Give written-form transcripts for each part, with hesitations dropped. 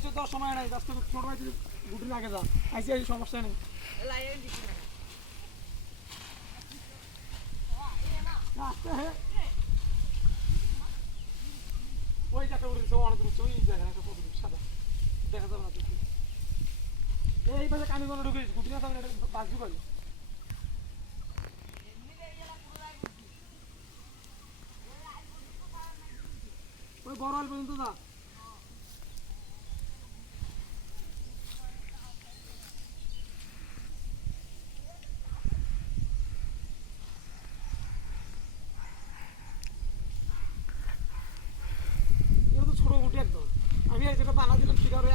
কিছু তো সময় নাই, জাস্ট ছোট ভাই গুটি লাগে যা আইসি আইসি সমস্যা নেই। ওই যাকে উঠেছে অনেক দূর ওই দেখেন একটা কত দূর সাদা দেখা যাবে না দেখি এই পাশে কানি কোনো ঢুকে গুটি না থাকলে এটা বাজু পাইল ওই বড় আল পর্যন্ত যা ছোট গুটি একদম আমি যেটা বানা দিলাম শিকারে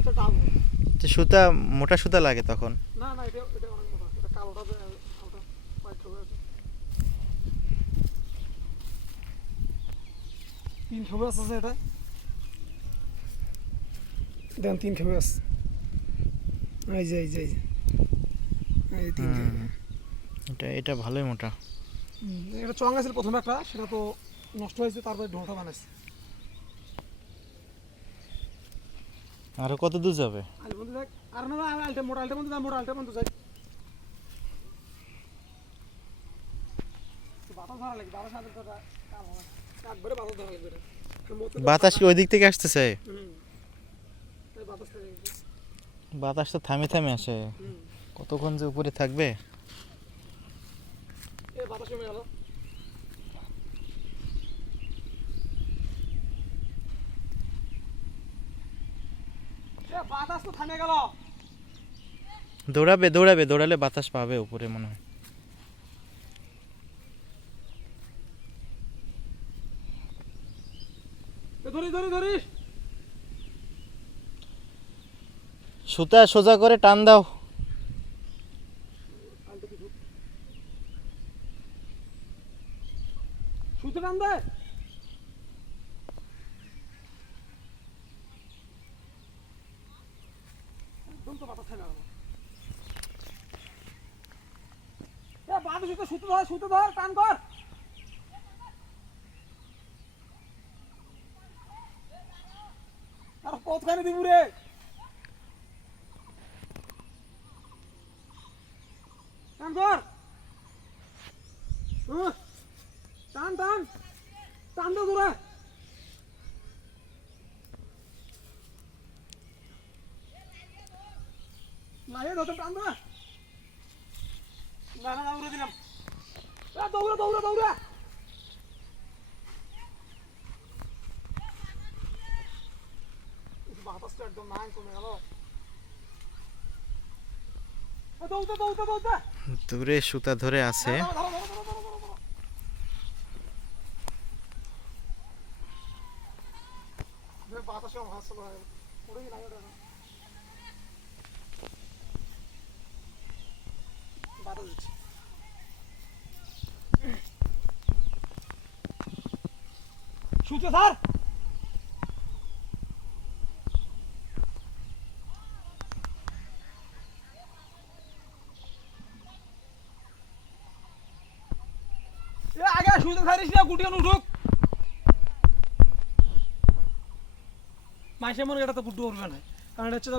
একটা ডাল সুতা মোটা সুতা লাগে তখন। না না এটা এটা অনেক মোটা এটা কালোটা ওটা হোয়াইট হবে তিন খবর আছে এটা দেন তিন খবর আছে এই যে এই তিন এটা এটা ভালোই মোটা। এটা চং আছে প্রথমে একটা সেটা তো নষ্ট হয়েছে তারপরে ঢোলটা বানাইছে। আরো কত দূর যাবে? আল বন্ধু দেখ আর না আলটা মোটা আলটা বন্ধু মোটা আলটা বন্ধু যাই বাতাস ধরা লাগবে বাতাস আলটা তো কাম হবে একবারে বাতাস ধরা লাগবে বাতাস কি ওই দিক থেকে আসতেছে? এই বাতাসটা বাতাস তো থামে থামে আসে, কতক্ষণ যে উপরে থাকবে। এই বাতাস কমে গেল বাতাস তো থামে গেল। দৌড়াবে দৌড়াবে দৌড়ালে বাতাস পাবে উপরে মনে হয়। ধরিস সুতা সোজা করে টান দাও। সুতো টান দে একদম তো বাতাস থামে গেল। বাতাস সুতো ধর টান কর আর কতখানি দিব রে টান কর টান টান টান দে তোরা লাগে ধর টান দে না না উড়ে দিলাম দৌড়া দৌড়া দৌড়া বাতাসটা একদম নাই কমে গেল। দৌড়া দৌড়া দৌড়া দূরে সুতা ধরে আছে। বাতাসে হাসল পড়ে গেল বাতাস দিচ্ছে সুতো ধর আগে সুতো ধরিস না গুটি উঠুক মাসে মনে এটা তো গুড্ডু উঠবে না কারণ এটা হচ্ছে